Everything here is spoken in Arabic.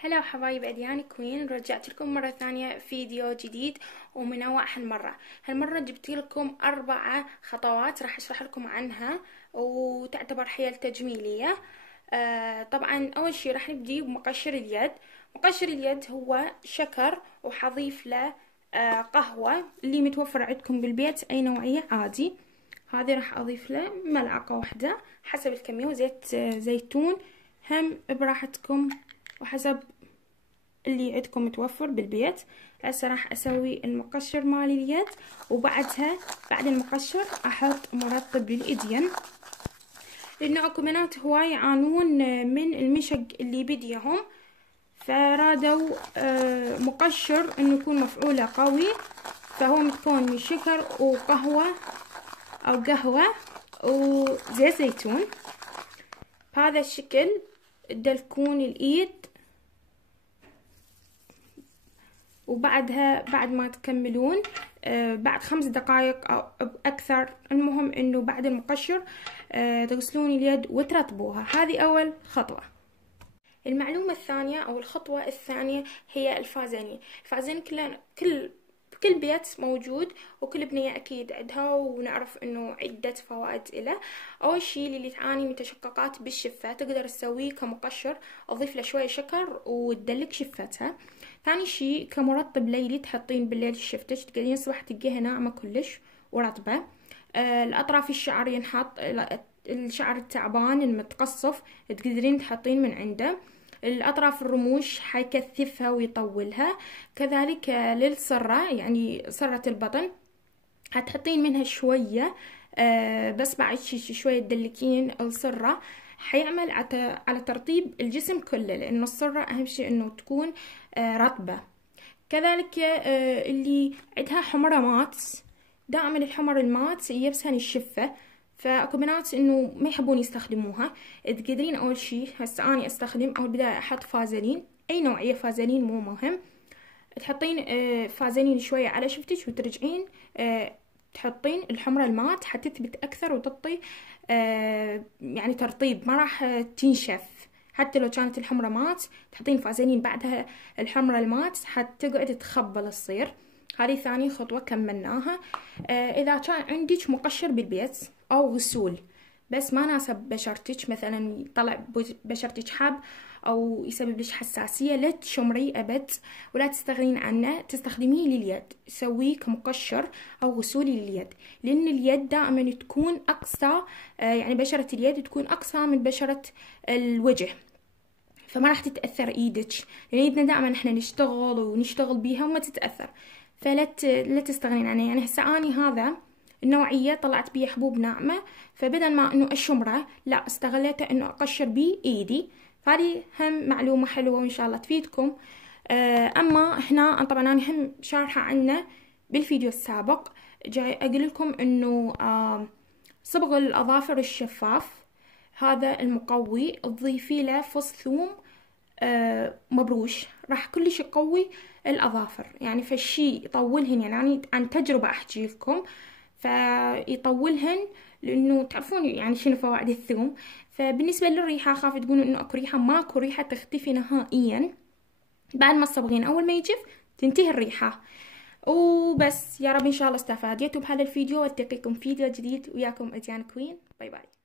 هلا حبايب أديان كوين، رجعت لكم مرة ثانية فيديو جديد ومنوع هالمرة جبت لكم 4 خطوات راح أشرح لكم عنها وتعتبر حيل تجميلية. طبعا أول شي راح نبدي بمقشر اليد. مقشر اليد هو شكر وحضيف له قهوة اللي متوفر عندكم بالبيت أي نوعية عادي. هذه راح أضيف له ملعقة واحدة حسب الكمية، وزيت زيتون هم براحتكم وحسب اللي عندكم متوفر بالبيت. هسه راح اسوي المقشر مالي اليد، وبعدها بعد المقشر احط مرطب للايدين، لانه اكو بنات هواي يعانون من المشق اللي بديهم، فرادوا مقشر انه يكون مفعوله قوي، فهو متكون من شكر وقهوه او قهوه وزيت زيتون. بهذا الشكل تدلكون الايد، وبعدها بعد ما تكملون بعد 5 دقائق او اكثر، المهم انه بعد المقشر تغسلون اليد وترطبوها. هذه اول خطوة. المعلومة الثانية او الخطوة الثانية هي الفازلين. الفازلين بكل بيت موجود، وكل بنية اكيد عندها، ونعرف انه عدة فوائد له. اول شي اللي تعاني من تشققات بالشفة تقدر تسويه كمقشر، اضيف له شوية شكر وتدلك شفتها. ثاني شي كمرطب ليلي تحطين بالليل شفتك، تقدرين الصبح تلقيها ناعمة كلش ورطبة. الاطراف الشعر ينحط، الشعر التعبان المتقصف تقدرين تحطين من عنده. الأطراف الرموش حيكثفها ويطولها. كذلك للصرة، يعني صرة البطن هتحطين منها شوية، بس بعد شوية تدلكين الصرة، حيعمل على ترطيب الجسم كله، لأنه الصرة أهم شيء إنه تكون رطبة. كذلك اللي عندها حمرة مات، دائما الحمر المات يبسن الشفة، فاكو بنات انه ما يحبون يستخدموها. تقدرين اول شي، هسه اني استخدم اول بداية احط فازلين، اي نوعية فازلين مو مهم. تحطين فازلين شوية على شفتك وترجعين تحطين الحمرة المات حتثبت اكثر وتعطي يعني ترطيب، ما راح تنشف. حتى لو كانت الحمرة مات تحطين فازلين بعدها الحمرة المات حتقعد تخبل تصير. هذه ثاني خطوة كملناها. إذا كان عندك مقشر بالبيت أو غسول بس ما ناسب بشرتك، مثلا يطلع بشرتك حب أو يسبب لك حساسية، لا تشمري أبد ولا تستغنين عنه، تستخدميه لليد، سويه كمقشر أو غسول لليد، لأن اليد دائما تكون أقصى، يعني بشرة اليد تكون أقصى من بشرة الوجه، فما راح تتأثر ايدك، لان ايدنا دائما احنا نشتغل بيها وما تتأثر، فلا تستغنين عنها. يعني هسه اني هذا النوعية طلعت بيه حبوب ناعمة، فبدل ما انه اشمره لا استغليته انه اقشر بيه ايدي. فهذه هم معلومة حلوة وان شاء الله تفيدكم. اما هنا طبعا انا هم شارحة عنه بالفيديو السابق، جاي اقول لكم انه صبغ الاظافر الشفاف هذا المقوي تضيفي له فص ثوم مبروش، راح كلش يقوي الاظافر، يعني فالشي يطولهن. يعني عن تجربة احكي لكم، فيطولهن، لانه تعرفون يعني شنو فوائد الثوم. فبالنسبة للريحة خاف تقولوا انه اكو ريحة، ماكو ريحة، تختفي نهائيا بعد ما تصبغين. اول ما يجف تنتهي الريحة. وبس، يا رب ان شاء الله استفادتوا بهذا الفيديو، والتقيكم فيديو جديد. وياكم اديان كوين، باي باي.